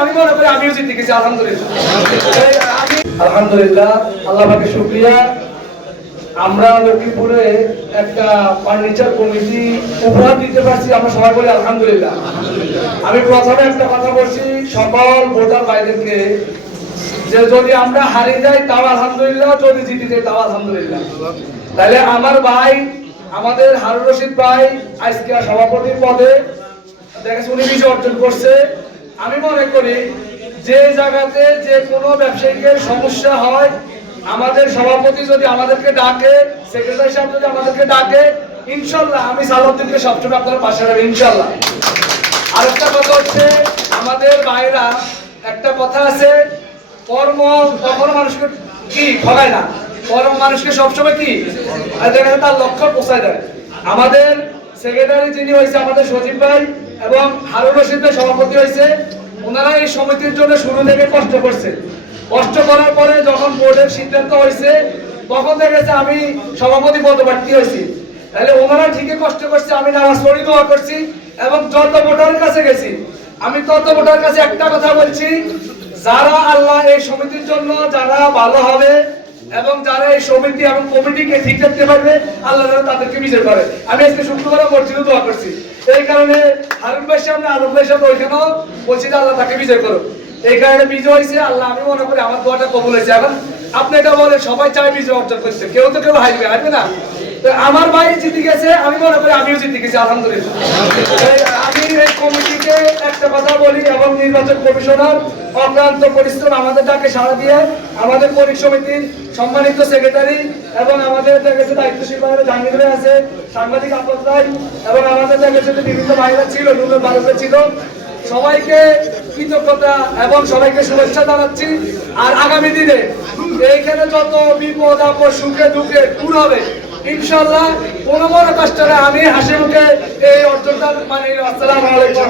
আমি আমরা লক্ষ্মীপুরে একটা ফার্নিচার কমিটি উপহার দিতে পারছি, আমরা সবাই বলি আলহামদুলিল্লাহ। আমি প্রথমে একটা কথা বলছি, সকল ভোটার ভাইদেরকে, যে যদি আমরা হারিয়ে যাই, তাও আলহামদুলিল্লাহ, যদি জিতে যাই, তাও আলহামদুলিল্লাহ। তাহলে আমার ভাই, আমাদের হারুন রশিদ ভাই, আজকে সভাপতির পদে দেখেছে উনি বিজয় অর্জন করছে। আমি মনে করি যে জায়গাতে যে কোনো ব্যবসায়ীকে সমস্যা হয়, আমাদের সভাপতি যদি আমাদেরকে ডাকে সেক্রেটারি সাহেব যদি আমাদেরকে ডাকে, ইনশাল্লাহ আমি সালাউদ্দিনকে সবসময় আপনার পাশে রাখব, ইনশাল্লাহ। আরেকটা কথা হচ্ছে, আমাদের ভাইরা, একটা কথা আছে, কর্ম কখনো মানুষকে কি ঠগায় না, কর্ম মানুষকে সবসময় কি? দেখা তার লক্ষ্য পৌঁছায় দেয়। আমাদের সেক্রেটারি যিনি হয়েছে আমাদের সজীব ভাই এবং হারুন রশিদ ভাই সভাপতি হয়েছে, ওনারা এই সমিতির জন্য শুরু থেকে কষ্ট করছে। কষ্ট করার পরে যখন বোর্ডের সিদ্ধান্ত হয়েছে, তখন দেখেছে আমি সভাপতি পদপ্রার্থী হয়েছি। তাহলে ওনারা ঠিকই কষ্ট করছে, আমি নামাজ পড়ি, দোয়া করছি এবং যত ভোটারের কাছে গেছি, আমি তত ভোটারের কাছে একটা কথা বলছি, যারা আল্লাহ এই সমিতির জন্য যারা ভালো হবে এবং যারা এই সমিতি এবং কমিটিকে ঠিক রাখতে পারবে, আল্লাহ যেন তাদেরকে বিচার করে। আমি আজকে শুক্রবার মসজিদে দোয়া করছি। এই কারণে হারুন ভাই সামনে আলম ভাই সামনে ওইখানেও বলছি যে আল্লাহ তাকে বিজয় করো এই কারণে বিজয় হয়েছে, আল্লাহ আমি মনে করি আমার দোয়াটা কবুল হয়েছে। এখন আপনি এটা বলে সবাই চায় বিজয় অর্জন করছে কেউ তো কেউ হারবে হারবে না। তো আমার ভাই জিতে গেছে, আমি মনে করি আমিও জিতে গেছি, আলহামদুলিল্লাহ। আমি এই কমিটিকে একটা কথা বলি, এবং নির্বাচন কমিশনার অক্লান্ত পরিশ্রম আমাদের ডাকে সাড়া দিয়ে আমাদের পরিক সম্মানিত সেক্রেটারি এবং আমাদের দেখেছে দায়িত্বশীল বাইরে জাহাঙ্গীর ভাই আছে, সাংবাদিক আপদ রায় এবং আমাদের দেখেছে বিভিন্ন ভাইরা ছিল, নুরুল ভারতে ছিল। সবাইকে কৃতজ্ঞতা এবং সবাইকে শুভেচ্ছা জানাচ্ছি। আর আগামী দিনে এইখানে যত বিপদ আপদ, সুখে দুঃখে দূর হবে ইনশাল্লাহ কোনো বড় কষ্ট আমি হাসি মুখে এই অর্জনটা মানে আসসালাম আলাইকুম।